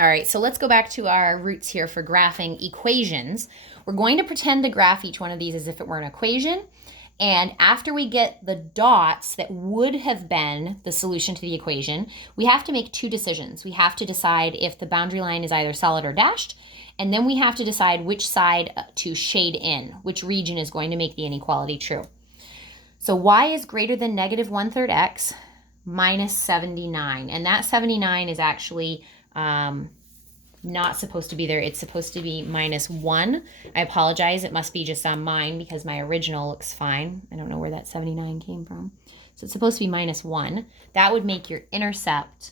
All right, so let's go back to our roots here for graphing equations. We're going to pretend to graph each one of these as if it were an equation. And after we get the dots that would have been the solution to the equation, we have to make two decisions. We have to decide if the boundary line is either solid or dashed, and then we have to decide which side to shade in, which region is going to make the inequality true. So y is greater than negative 1/3 x minus 79. And that 79 is actually not supposed to be there. It's supposed to be minus 1. I apologize. It must be just on mine because my original looks fine. I don't know where that 79 came from. So it's supposed to be minus 1. That would make your intercept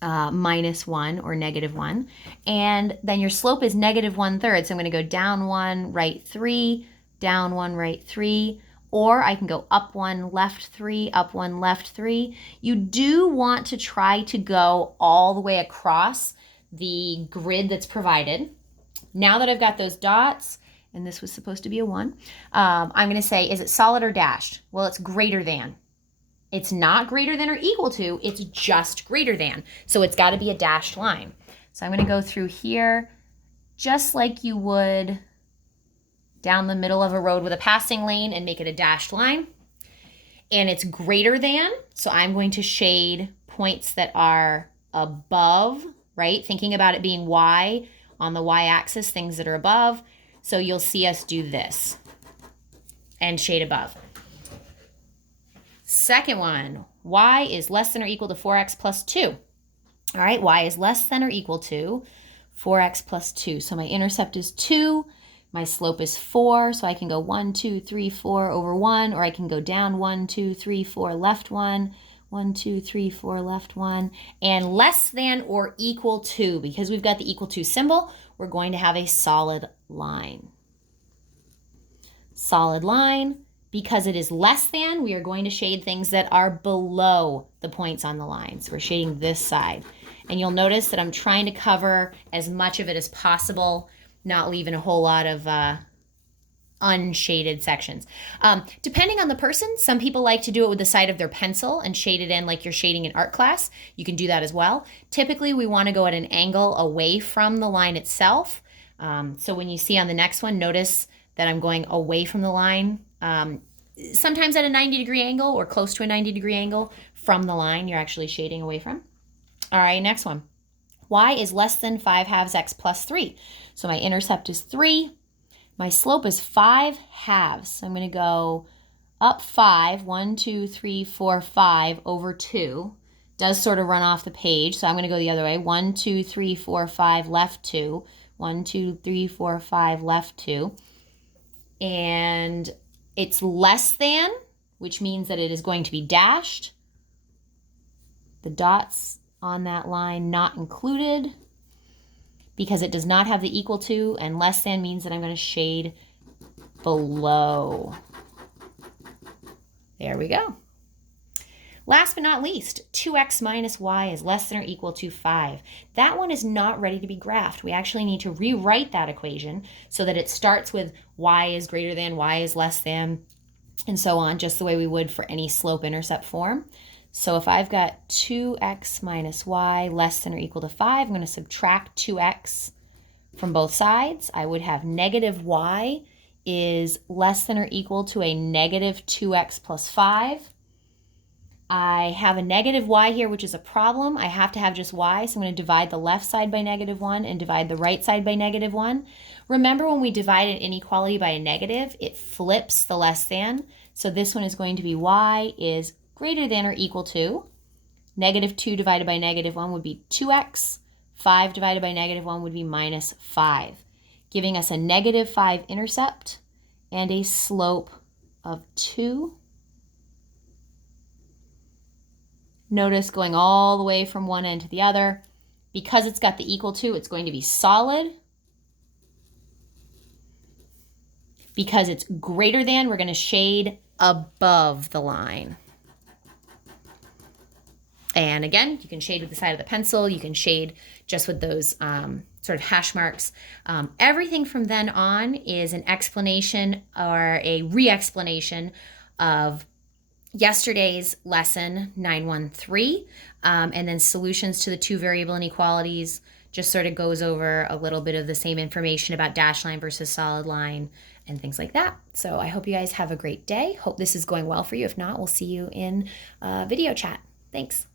minus 1 or negative 1. And then your slope is negative 1/3. So I'm going to go down 1, right 3, down 1, right 3. Or I can go up 1, left 3, up 1, left 3. You do want to try to go all the way across the grid that's provided. Now that I've got those dots, and this was supposed to be a 1, I'm going to say, is it solid or dashed? Well, it's greater than. It's not greater than or equal to, it's just greater than. So it's got to be a dashed line. So I'm going to go through here just like you would down the middle of a road with a passing lane and make it a dashed line. And it's greater than, so I'm going to shade points that are above, right? Thinking about it being y on the y-axis, things that are above. So you'll see us do this and shade above. Second one, y is less than or equal to 4x plus 2. All right, y is less than or equal to 4x plus 2. So my intercept is 2. My slope is 4, so I can go 1, 2, 3, 4 over 1, or I can go down 1, 2, 3, 4, left 1, 1, 2, 3, 4, left 1, and less than or equal to, because we've got the equal to symbol, we're going to have a solid line. Solid line, because it is less than, we are going to shade things that are below the points on the line. So we're shading this side. And you'll notice that I'm trying to cover as much of it as possible, not leaving a whole lot of unshaded sections. Depending on the person, some people like to do it with the side of their pencil and shade it in like you're shading in art class. You can do that as well. Typically, we want to go at an angle away from the line itself. So when you see on the next one, notice that I'm going away from the line, sometimes at a 90-degree angle or close to a 90-degree angle from the line you're actually shading away from. All right, next one. Y is less than 5/2 x plus 3. So my intercept is 3. My slope is 5/2. So I'm going to go up 5, 1, 2, 3, 4, 5 over 2. Does sort of run off the page, so I'm going to go the other way. 1, 2, 3, 4, 5, left 2. 1, 2, 3, 4, 5, left 2. And it's less than, which means that it is going to be dashed. The dots on that line not included because it does not have the equal to, and less than means that I'm going to shade below. There we go. Last but not least, 2x minus y is less than or equal to 5. That one is not ready to be graphed. We actually need to rewrite that equation so that it starts with y is greater than, y is less than, and so on, just the way we would for any slope-intercept form. So if I've got 2x minus y less than or equal to 5, I'm going to subtract 2x from both sides. I would have negative y is less than or equal to a negative 2x plus 5. I have a negative y here, which is a problem. I have to have just y, so I'm going to divide the left side by negative 1 and divide the right side by negative 1. Remember, when we divide an inequality by a negative, it flips the less than. So this one is going to be y is greater than or equal to negative 2 divided by negative 1 would be 2x. 5 divided by negative 1 would be minus 5, giving us a negative 5 intercept and a slope of 2. Notice going all the way from one end to the other. Because it's got the equal to, it's going to be solid. Because it's greater than, we're going to shade above the line. And again, you can shade with the side of the pencil. You can shade just with those sort of hash marks. Everything from then on is an explanation or a re-explanation of yesterday's lesson 913. And then solutions to the two variable inequalities just sort of goes over a little bit of the same information about dashed line versus solid line and things like that. So I hope you guys have a great day. Hope this is going well for you. If not, we'll see you in video chat. Thanks.